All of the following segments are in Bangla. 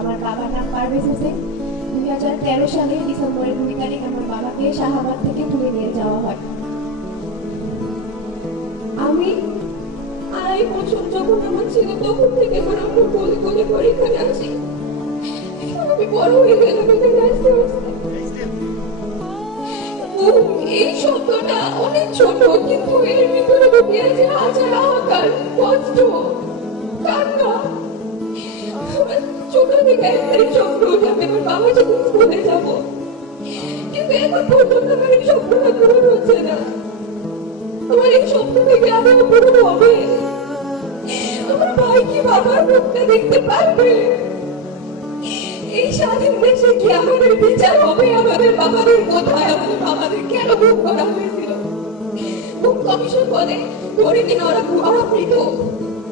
আমার বাবার নাম পারভেজ হোসেন। 2013 সালের ডিসেম্বরের 2 তারিখ আমার বাবাকে শাহাবাদ থেকে তুলে নিয়ে যাওয়া হয়। আমি 2.5 বছর যখন আমার ছিল তখন থেকে আমার আমরা কোলে কোলে করে এখানে আসি। আমি বড় হয়ে গেলাম এখানে আসতে আসতে। এই শব্দটা অনেক ছোট, কিন্তু এর ভিতরে ঢুকে আছে হাজার হাহাকার, কষ্ট, কান্না। ছোট থেকে একটাই স্বপ্ন যে আমি আমার বাবার সাথে স্কুলে যাবো, কিন্তু এখন পর্যন্ত আমার এই স্বপ্নটা পূরণ হচ্ছে না। আমার এই স্বপ্ন থেকে আমার পূরণ হবে? আমার ভাই কি বাবার মুখটা দেখতে পারবে? এই স্বাধীন দেশে কি আমাদের বিচার হবে? আমাদের বাবাদের কোথায়? আমাদের বাবাদের কেন গুম করা হয়েছিল? গুম কমিশন বলে ধরে নিন ওরা মৃত।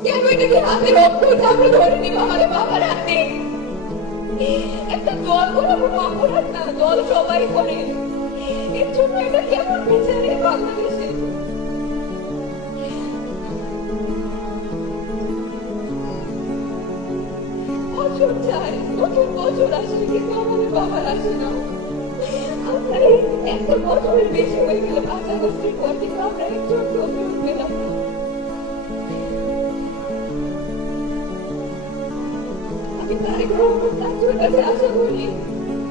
কেন এটাকে হাতে রক্ত আমরা ধরে নিব আমাদের বাবার হাতে? একটা দল করা কোনো অপরাধ না, দল সবাই করে। এর জন্য এটা কেমন বিচারে বাংলাদেশে? বছর যায়, নতুন বছর আসে, কিন্তু আমাদের বাবার আসে না। আমরা একটা বছরের বেশি হয়ে গেল 5 আগস্টের পর, কিন্তু আমরা একজন ফেরত পেলাম না। আমি তারেক রহমান তাজুর কাছে আশা করি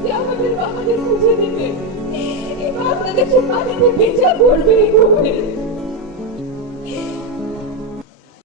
যে আমাদের বাবাদের খুঁজে দেবে, এই বাংলাদেশের মাটিতে বিচার করবে এই গ্রুপের।